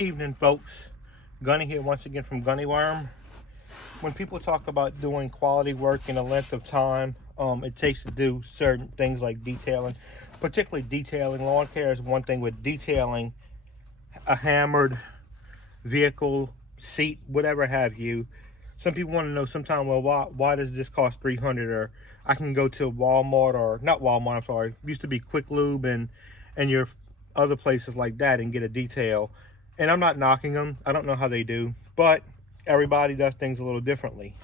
Evening, folks. Gunny here once again from Gunny Worm. When people talk about doing quality work in a length of time it takes to do certain things like detailing, particularly detailing lawn care is one thing. With detailing a hammered vehicle, seat, whatever have you, some people want to know sometimes, well, why does this cost $300? Or I can go to Walmart, or not Walmart, I'm sorry, used to be Quick Lube and your other places like that, and get a detail. And I'm not knocking them, I don't know how they do, but everybody does things a little differently.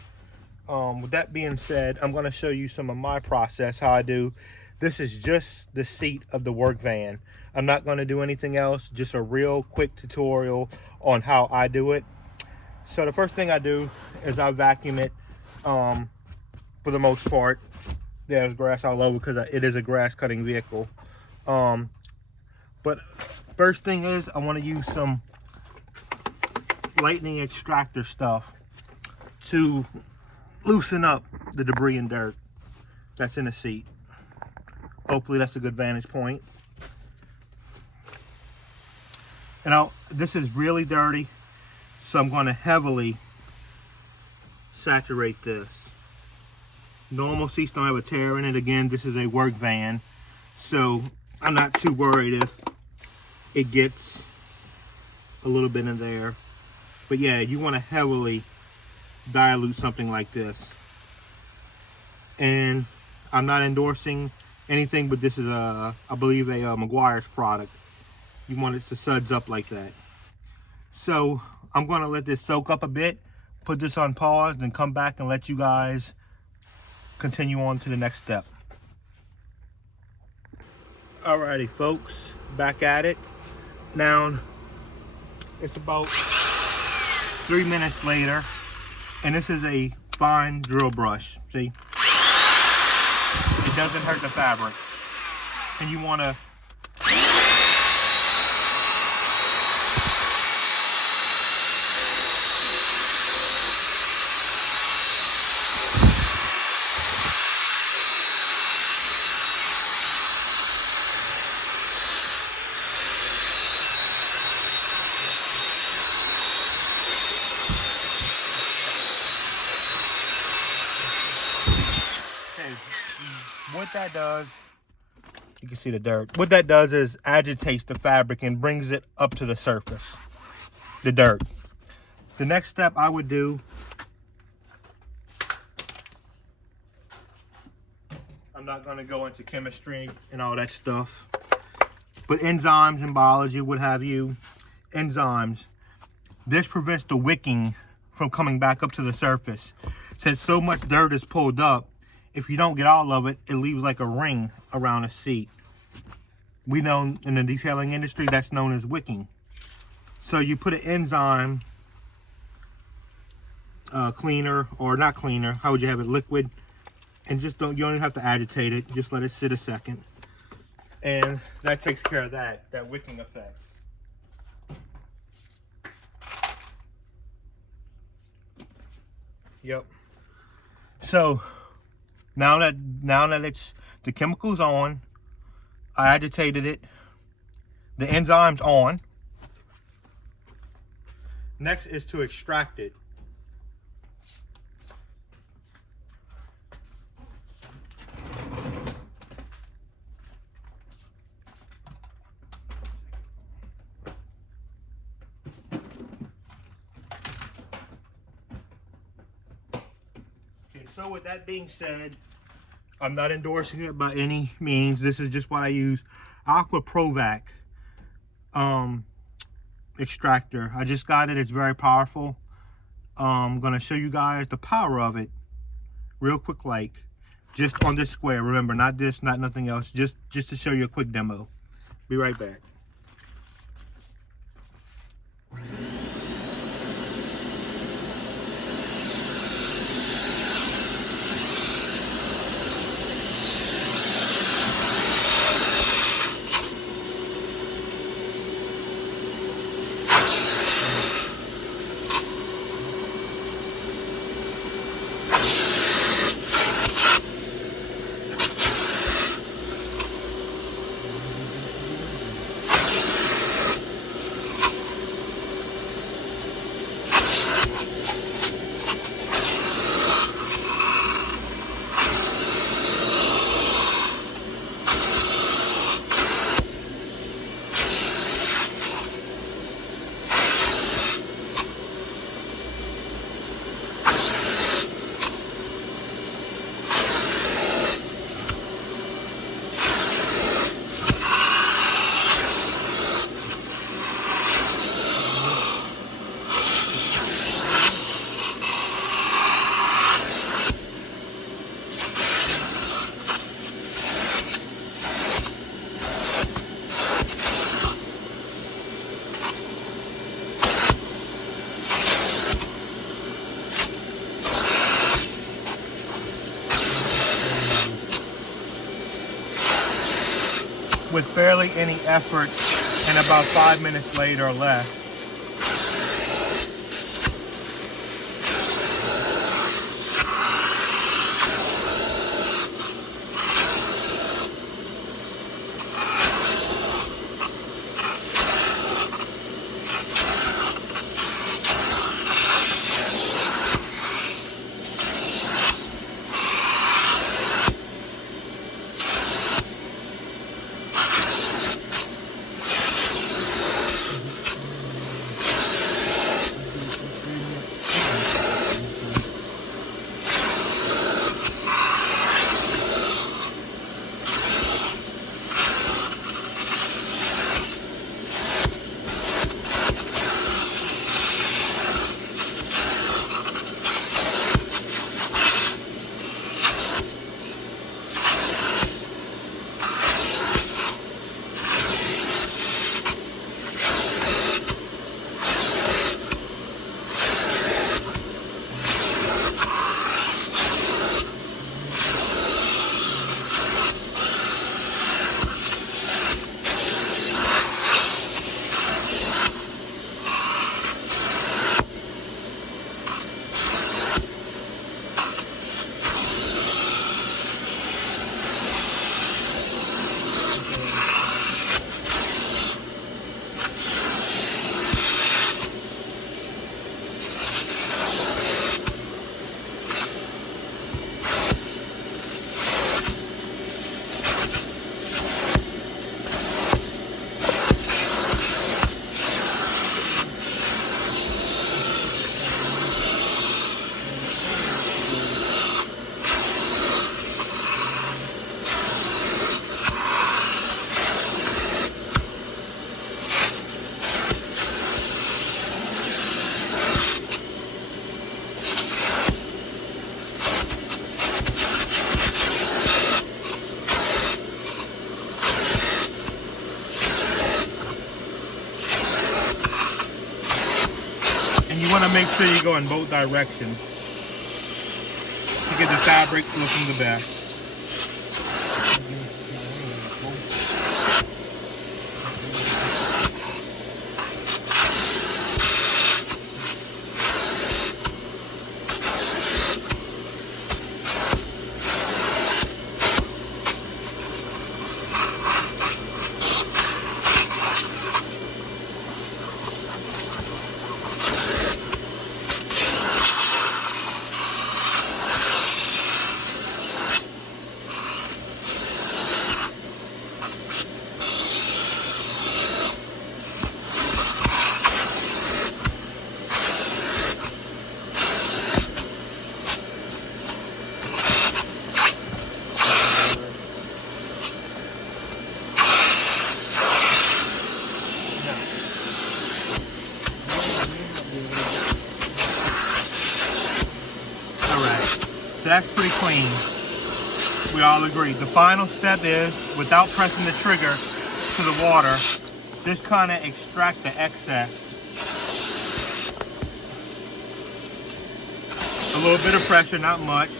With that being said, I'm going to show you some of my process, how I do. This is just the seat of the work van. I'm not going to do anything else, just a real quick tutorial on how I do it. So the first thing I do is I vacuum it. For the most part, there's grass all over because it is a grass cutting vehicle. But first thing is I want to use some lightning extractor stuff to loosen up the debris and dirt that's in the seat. Hopefully that's a good vantage point. And this is really dirty, so I'm going to heavily saturate this. Normal seats don't have a tear in it. Again, this is a work van, so I'm not too worried if it gets a little bit in there. But yeah, you want to heavily dilute something like this. And I'm not endorsing anything, but this is I believe a Meguiar's product. You want it to suds up like that. So I'm going to let this soak up a bit, put this on pause, and come back and let you guys continue on to the next step. Alrighty folks, back at it. Now it's about 3 minutes later, and this is a fine drill brush. See, it doesn't hurt the fabric. And you want to what that does, you can see the dirt. What that does is agitates the fabric and brings it up to the surface, the dirt. The next step I would do, I'm not going to go into chemistry and all that stuff, but enzymes and biology, what have you, enzymes, this prevents the wicking from coming back up to the surface. Since so much dirt is pulled up, if you don't get all of it, it leaves like a ring around a seat. We know in the detailing industry that's known as wicking. So you put an enzyme cleaner, or not cleaner, how would you have it, liquid, and you don't even have to agitate it, just let it sit a second. And that takes care of that wicking effect. Yep. So now that it's the chemicals on, I agitated it, the enzyme's on. Next is to extract it. So with that being said, I'm not endorsing it by any means. This is just what I use. Aqua Provac extractor. I just got it. It's very powerful. I'm going to show you guys the power of it real quick, like just on this square. Remember, not this, not nothing else. Just to show you a quick demo. Be right back. with barely any effort and about 5 minutes later or less. You want to make sure you go in both directions to get the fabric looking the best. That's pretty clean. We all agree. The final step is, without pressing the trigger to the water, just kind of extract the excess. A little bit of pressure, not much.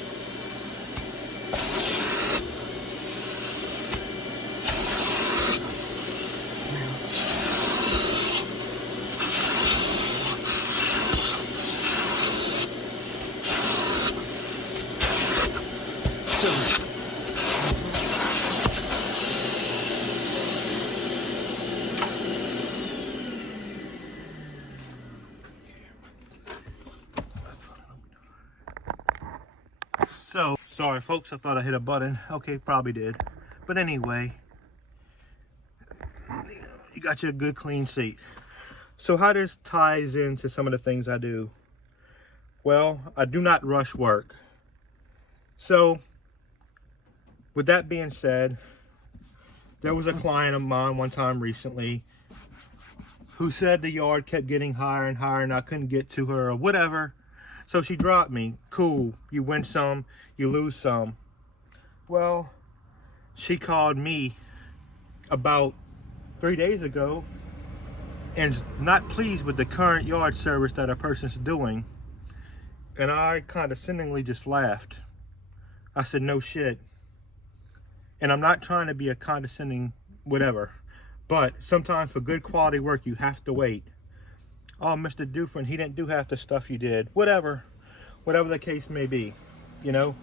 So, sorry folks, I thought I hit a button. Okay, probably did. But anyway, you got your good clean seat. So how this ties into some of the things I do. Well, I do not rush work. So, with that being said, there was a client of mine one time recently who said the yard kept getting higher and higher and I couldn't get to her or whatever. So she dropped me. Cool, you win some, you lose some. Well, she called me about 3 days ago and not pleased with the current yard service that a person's doing. And I condescendingly just laughed. I said, no shit. And I'm not trying to be a condescending whatever. But sometimes for good quality work, you have to wait. Oh, Mr. Dufresne, he didn't do half the stuff you did. Whatever the case may be, you know.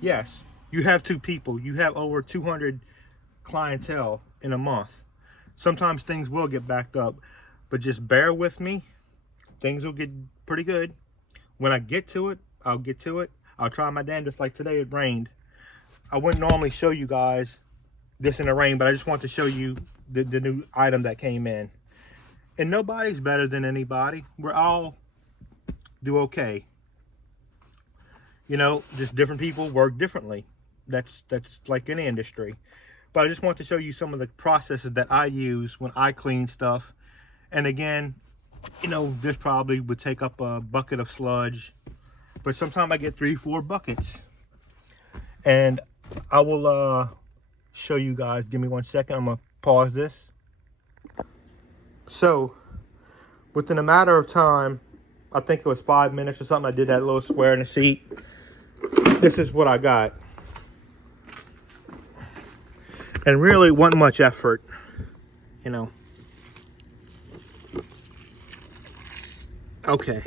Yes, you have 2 people. You have over 200 clientele in a month. Sometimes things will get backed up, but just bear with me. Things will get pretty good. When I get to it, I'll get to it. I'll try my damnedest. Like today, it rained. I wouldn't normally show you guys this in the rain, but I just want to show you the new item that came in. And nobody's better than anybody. We're all do okay. You know, just different people work differently. That's like any industry. But I just want to show you some of the processes that I use when I clean stuff. And again, you know, this probably would take up a bucket of sludge, but sometimes I get 3-4 buckets. And I will show you guys. Give me 1 second. I'm gonna pause this. So within a matter of time, I think it was 5 minutes or something, I did that little square in the seat. This is what I got. And really wasn't much effort, you know. Okay,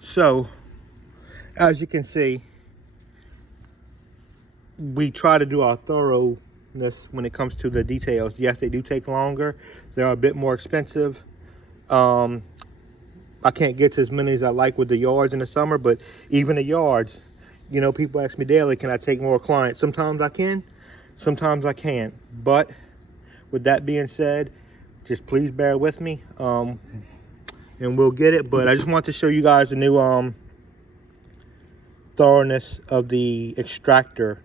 so as you can see, we try to do our thoroughness when it comes to the details. Yes, they do take longer. They're a bit more expensive. I can't get to as many as I like with the yards in the summer, but even the yards, you know, people ask me daily, can I take more clients? Sometimes I can, sometimes I can't. But with that being said, just please bear with me, and we'll get it. But I just want to show you guys the new thoroughness of the extractor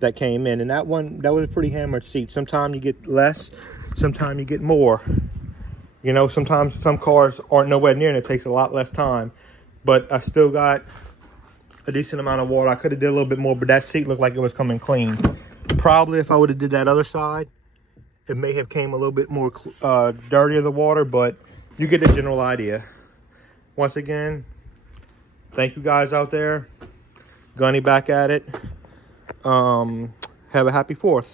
that came in. And that one, that was a pretty hammered seat. Sometimes you get less, sometimes you get more. You know, sometimes some cars aren't nowhere near and it takes a lot less time. But I still got a decent amount of water. I could have did a little bit more, but that seat looked like it was coming clean. Probably if I would have did that other side, it may have came a little bit more dirtier, the water, but you get the general idea. Once again, thank you guys out there. Gunny back at it. Have a happy 4th.